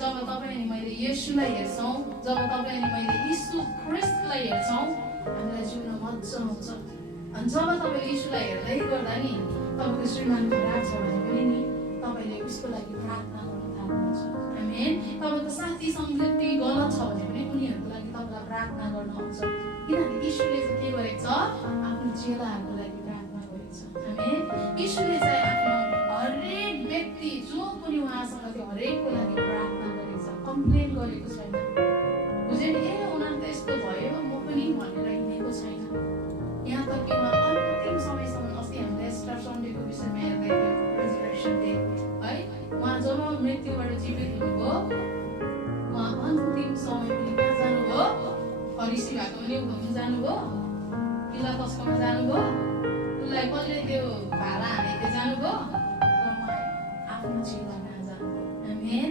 जब तपाईँ अनि मैले येशूलाई हेर्छौँ, जब तपाईँ अनि मैले यीशु ख्रिस्टलाई हेर्छौँ, हामीलाई जिउन मजा आउँछ। अनि जब तपाईँले यीशुलाई हेर्दै गर्दा नि तपाईँको श्रीमान खराब छ भने पनि नि तपाईँले उसको लागि प्रार्थना गर्न थाल्नुहुन्छ। आमेन। तपाईँको साथी सङ्गति गलत छ भने पनि उनीहरूको लागि तपाईँलाई प्रार्थना गर्न आउँछ। किनभने यीशुले चाहिँ के गरेको छ? आफ्नो चेलाहरूको लागि प्रार्थना गरेको छ। आमेन। यीशुले चाहिँ आफ्नो हरेक व्यक्ति जो पनि उहाँसँग थियो हरेकको लागि प्रार्थना गरेको छ, कम्प्लेन गरेको छैन। बुझ्यो नि? उनीहरू त यस्तो भयो म पनि भनेर हिँडेको छैन। यहाँ तक कि उहाँ अन्तिम समयसम्म, अस्ति हामीले एस्टर सन्डेको विषयमा हेर्दै थियौँ, रेजरेक्सन डे है, उहाँ जब मृत्युबाट जीवित हुनुभयो, उहाँ अन्तिम समय पनि कहाँ जानुभयो? फरिसी भएको पनि घुम्नु जानुभयो, पिलातसकोमा जानुभयो, उसलाई कसले त्यो भाला हानेको जानुभयो, र उहाँ आफ्नो चेला कहाँ जानुभयो। आमेन।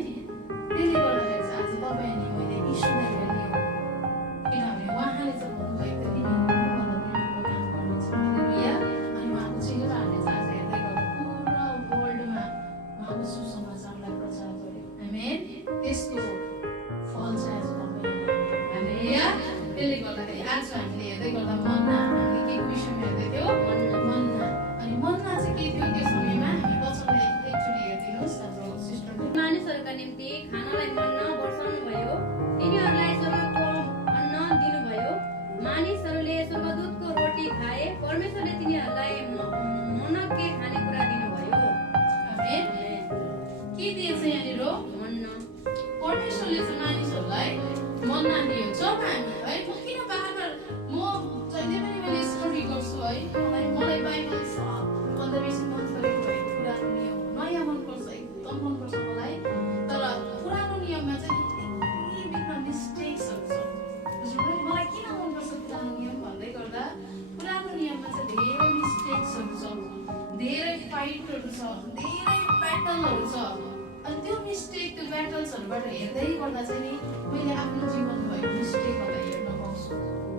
त्यसले गर्दाखेरि चाहिँ आज तपाईँ अनि मैले यीशुलाई हेर्ने हो, किनभने उहाँले चाहिँ भन्नुभएको थियो तिमी त्यसको फल चाहिँ आज तपाईँ त्यसले गर्दाखेरि आज हामीले हेर्दै गर्दा मन्ना, हामीले के विषयमा हेर्दै थियौँ? मन्ना। अनि मन्ना चाहिँ के थियो त्यो समयमा? हामी वचनलाई एकचोटि हेरिदिनुहोस् हाम्रो सिस्टरले। मानिसहरूका निम्ति खानलाई मन्ना वर्षाउनु भयो, तिनीहरूलाई स्वर्गको अन्न दिनुभयो। मानिसहरूले स्वर्गदूतको रोटी खाए, परमेश्वरले तिनीहरूलाई मनग्गे खानेकुरा दिनुभयो। आमेन। के दिएछ यहाँनिर? परमेश्वरले चाहिँ मानिसहरूलाई मन्ना दियो। जब हामी है, म किन बार म जहिले पनि मैले स्टडी गर्छु है, मलाई बाइबल सबभन्दा बेसी मन परेको भएको पुरानो नियम हो। नयाँ मनपर्छ, एकदम मनपर्छ मलाई, तर पुरानो नियममा चाहिँ धेरै बिचमा मिस्टेक्सहरू छ। बुझ्नुभयो? मलाई किन मनपर्छ पुरानो नियम भन्दै गर्दा पुरानो नियममा चाहिँ धेरै मिस्टेक्सहरू छ, धेरै फाइटहरू छ, धेरै ब्याटलहरू छ। अनि त्यो मिस्टेक, त्यो ब्याटल्सहरूबाट हेर्दै गर्दा चाहिँ नि मैले आफ्नो जीवन भएको मिस्टेकहरूलाई हेर्न पाउँछु।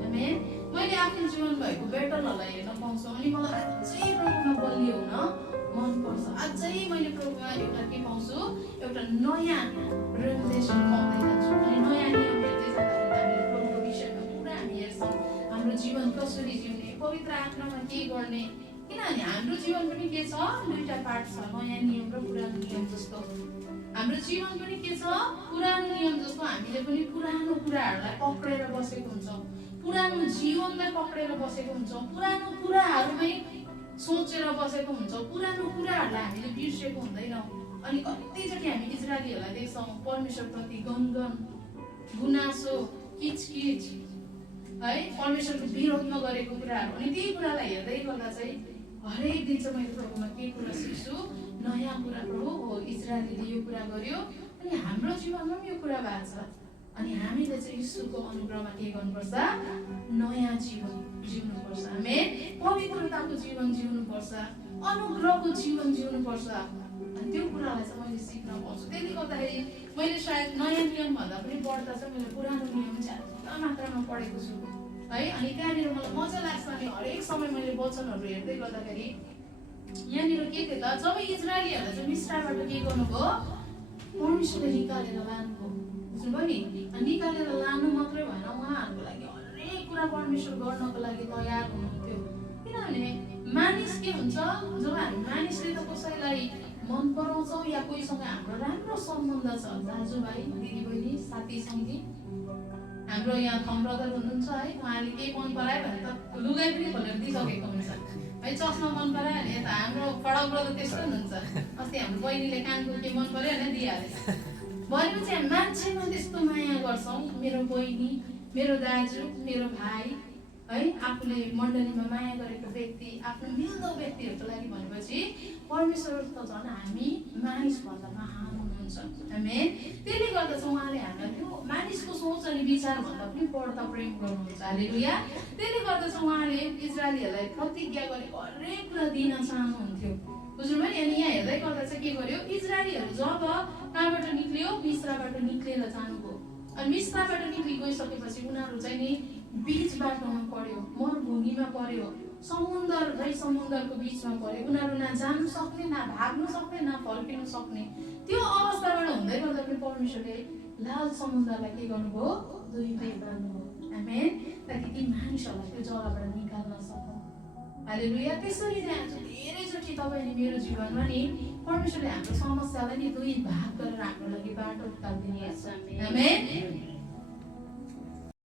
आमेन। मैले आफ्नो जीवन भएको ब्याटलहरूलाई हेर्न पाउँछु। अनि मलाई अझै प्रभुमा बलियो हुन मनपर्छ। अझै मैले प्रभुमा एउटा के पाउँछु? एउटा नयाँ रेभलेसन पाउँदै जान्छु। अनि नयाँ नियम हेर्दै जाँदाखेरि हामीले प्रभुको विषयमा पुरा हामी हेर्छौँ, हाम्रो जीवन कसरी जिउने, पवित्र आत्मामा के गर्ने। किनभने हाम्रो जीवन पनि के छ? दुईटा पार्ट छ, नयाँ नियम र पुरानो नियम जस्तो। हाम्रो जीवन पनि के छ? पुरानो नियम जस्तो हामीले पनि पुरानो कुराहरूलाई पक्रेर बसेको हुन्छौँ, पुरानो जीवनलाई पक्रेर बसेको हुन्छौँ, पुरानो कुराहरूमै सोचेर बसेको हुन्छौँ, पुरानो कुराहरूलाई हामीले बिर्सेको हुँदैनौँ। अनि कतिचोटि हामी इजरायलीहरूलाई देख्छौँ परमेश्वरप्रति गनगन, गुनासो, किचकिच है, परमेश्वरको विरोधमा गरेको कुराहरू। अनि त्यही कुरालाई हेर्दै गर्दा चाहिँ हरेक दिन चाहिँ मैले प्रभुमा के कुरा सिक्छु? नयाँ कुरा। प्रभु हो, इजरायलीले यो कुरा गर्यो, अनि हाम्रो जीवनमा पनि यो कुरा भएको छ। अनि हामीले चाहिँ यीशुको अनुग्रहमा के गर्नुपर्छ? नयाँ जीवन जिउनुपर्छ। आमेन। पवित्रताको जीवन जिउनुपर्छ, अनुग्रहको जीवन जिउनुपर्छ। अनि त्यो कुरालाई चाहिँ मैले सिक्न पाउँछु। त्यसले गर्दाखेरि मैले सायद नयाँ नियम भन्दा पनि बढ्दा चाहिँ मैले पुरानो नियम ज्यादा मात्रामा पढेको छु है। अनि त्यहाँनिर मलाई मजा लाग्छ। अनि हरेक समय मैले वचनहरू हेर्दै गर्दाखेरि यहाँनिर के थियो त? जब इजरायलीहरूलाई चाहिँ मिस्रबाट के गर्नुभयो? परमेश्वरले निकालेर लानुभयो। बुझ्नुभयो नि? निकालेर लानु मात्रै भएन, उहाँहरूको लागि हरेक कुरा परमेश्वर गर्नको लागि तयार हुनुहुन्थ्यो। किनभने मानिस के हुन्छ? जब हामी मानिसले त कसैलाई मन पराउँछौँ या कोहीसँग हाम्रो राम्रो सम्बन्ध छ, दाजुभाइ, दिदीबहिनी, साथी सङ्गी, हाम्रो यहाँ थम ब्रदर हुनुहुन्छ है, उहाँले केही मन परायो भने त लुगाइ पनि खोलेर दिइसकेको हुन्छ है। चस्मा मन परायो भने त हाम्रो फडक ब्रदर त्यस्तो हुनुहुन्छ। अस्ति हाम्रो बहिनीले कानको के मन पऱ्यो भने दिइहालेछ। भनेपछि हामी मान्छेमा त्यस्तो माया गर्छौँ। मेरो बहिनी, मेरो दाजु, मेरो भाइ है, आफूले मण्डलीमा माया गरेको व्यक्ति, आफ्नो मिल्दो व्यक्तिहरूको लागि भनेपछि परमेश्वर त झन् हामी मानिसभन्दा महान हुनुहुन्छ। आमेन। त्यसले गर्दा चाहिँ उहाँले हामीलाई त्यो मानिसको सोच अनि विचार भन्दा पनि बढ्ता प्रेम गर्नुहुन्छ। हालेलुया। त्यसले गर्दा चाहिँ उहाँले इजरायलीहरूलाई प्रतिज्ञा गरेको हरेक कुरा दिन चाहनुहुन्थ्यो। बुझ्नुभयो नि? अनि यहाँ हेर्दै गर्दा चाहिँ के गर्यो? इजरायलीहरू जब कहाँबाट निक्लियो? मिस्रबाट निक्लेर जानुभयो। अनि मिस्रबाट निक्लि गइसकेपछि उनीहरू चाहिँ नि बीच बाटोमा पर्यो, मरुभूमिमा पर्यो। समुद्रको बिचमा परे उनीहरू न जानु सक्ने न भाग्नु सक्ने न फर्किनु सक्ने त्यो अवस्थाबाट हुँदै गर्दा पनि परमेश्वरले लाल समुद्रलाई के गर्नुभयो दुई भाग गर्नुभयो आमेन ताकि ती मानिसहरूलाई त्यो जग्गाबाट निकाल्न सकौँ हालेलुया त्यसरी नै आज धेरैचोटि तपाईँले मेरो जीवनमा नि परमेश्वरले हाम्रो समस्यालाई नि दुई भाग गरेर हाम्रो लागि बाटो उतारिदिनु हुन्छ आमेन